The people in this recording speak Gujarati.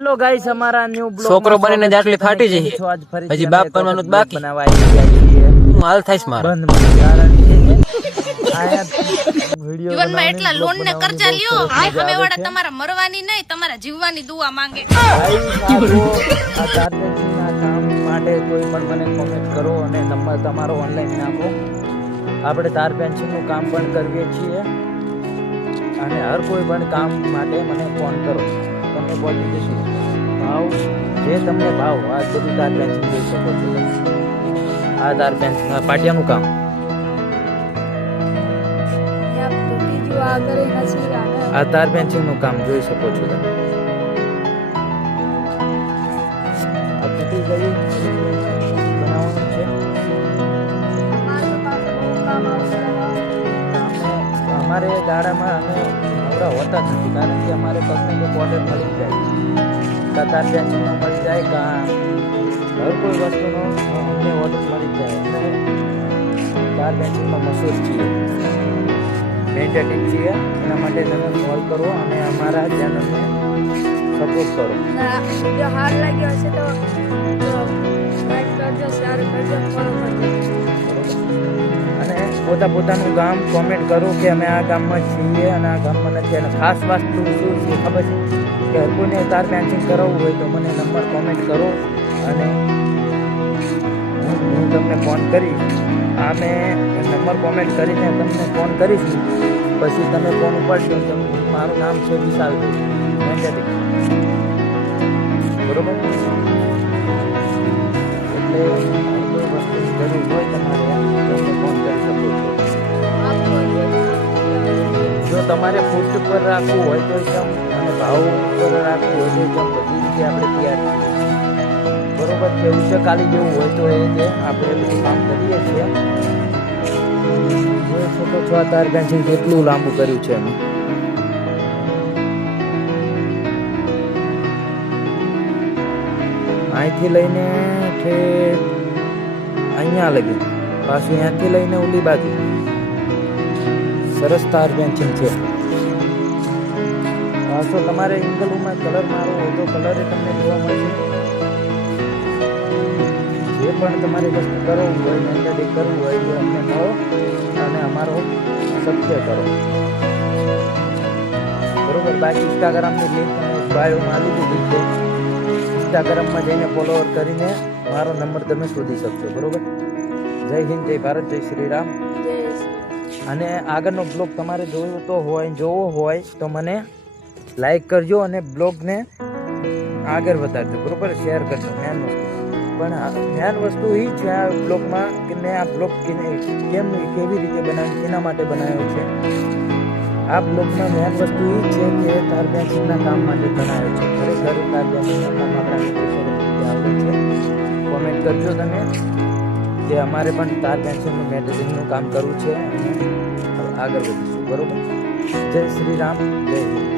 હેલો ગાઈસ, અમારા ન્યુ બ્લોગ છોકરો બનીને જ આટલી ફાટી જઈ. હજી બાપ બનવાનું જ બાકી. બનાવવા આવી ગયા છીએ. હું હાલ થઈશ મારા. બંધ મને કારણ છે કે આયા વિડિયો જીવનમાં એટલા લોન ને કરજા લ્યો હવે વાળા તમારા મરવાની નહીં તમારા જીવવાની દુઆ માંગે. આ ચાર્જિંગના કામ માટે કોઈ પણ મને કોમેન્ટ કરો અને નંબર તમારો ઓનલાઈન નાખો. આપણે તાર પેન્સિલનું કામ પણ કરીએ છીએ અને હર કોઈ પણ કામ માટે મને ફોન કરો. તમને પહોંચી જઈશું ભાવ જે તમને ભાવ આ બધું તાર પેન્સિલ જોઈ શકો છો. આ તાર પેન્સિલ પાટિયાનું કામ આ તાર પેન્સિલનું કામ જોઈ શકો છો તમે. આ તૂટી ગયું બનાવવાનું છે. અમારે ગાડામાં અમે નવરા હોતા જ નથી કારણ કે અમારે પગને તો કોર્ડર મળી જાય કાં તાર પેન્સિલનો મળી જાય કાં હર કોઈ વસ્તુનો અમને ઓર્ડર મળી જાય. અમે તાર પેન્સિલમાં મશહૂર છીએ, મેન્ટેટિક છીએ. એના માટે તમે કોલ કરો અને અમારા ચેનલને સપોર્ટ કરો. વિડીયો સારો લાગ્યો હશે તો લાઈક કરજો, શેર કરજો, ફોલો કરજો. અને પોતાનું ગામ કોમેન્ટ કરો કે અમે આ ગામમાં છીએ અને આ ગામમાં નથી. અને ખાસ વસ્તુ શું છે ખબર છે કે હર કોઈને તાર પેન્સિલ કરાવવું હોય તો મને નંબર કોમેન્ટ કરો અને હું તમને ફોન કરીશ. અમે નંબર કોમેન્ટ કરીને તમને ફોન કરીશું. પછી તમે ફોન ઉપાડશો. મારું નામ છે વિશાલ મેન્ટેટિક, બરોબર? એટલે કોઈ વસ્તુની જરૂર હોય તમારે તમે ફોન કરી શકો છો. જો તમારે ફૂટ પર રાખવું હોય તો જમ અને ભાવ પર રાખવું હોય તો જમ બધી રીતે આપણે તૈયાર છીએ, બરોબર? કેવું છે ખાલી જેવું હોય તો એ જે આપણે બધું કામ કરીએ છીએ. જોઈ શકો છો આ તાર પેન્સિલ કેટલું લાંબુ કર્યું છે અમે. અહીંથી લઈને ઠેઠ અહીંયા લગી, પાછું અહીંયાથી લઈને ઓલી બાજુ સરસ તાર પેન્સિલ છે. પાછો તમારે એંગલમાં કલર મારવો હોય તો કલર તમને જોવા મળશે. જે પણ તમારે વસ્તુ કરવું હોય મેન્ટેટિક કરવું હોય એ અમને મળો અને અમારો સત્ય કરો, બરોબર? બાકી ઇન્સ્ટાગ્રામની લિંક અમે બાયોમાં આપી દીધી છે. ઇન્સ્ટાગ્રામમાં જઈને ફોલોઅર કરીને મારો નંબર તમે શોધી શકશો, બરોબર? જય હિન્દ, જય ભારત, જય શ્રી રામ. અને આગળનો બ્લોગ તમારે જોવો હોય તો મને લાઈક કરજો અને બ્લોગને આગળ વધારજો, બરોબર? શેર કરજો. મેન વસ્તુ પણ મેન વસ્તુ એ છે આ બ્લોગમાં કે મેં આ બ્લોગ કેવી રીતે બનાવ્યું એના માટે બનાવ્યો છે. આ બ્લોગમાં મેન વસ્તુ એ છે કે તાર પેન્સિલના કામ માટે બનાવ્યો છે. ખરેખર તાર પેન્સિલના કામ આપણે આવડે છે. કોમેન્ટ કરજો તમે કે અમારે પણ તાર પેન્સિલનું મેટેરિયલનું કામ કરવું છે અને આગળ વધીશું, બરોબર? જય શ્રી રામ, જય હિન્દ.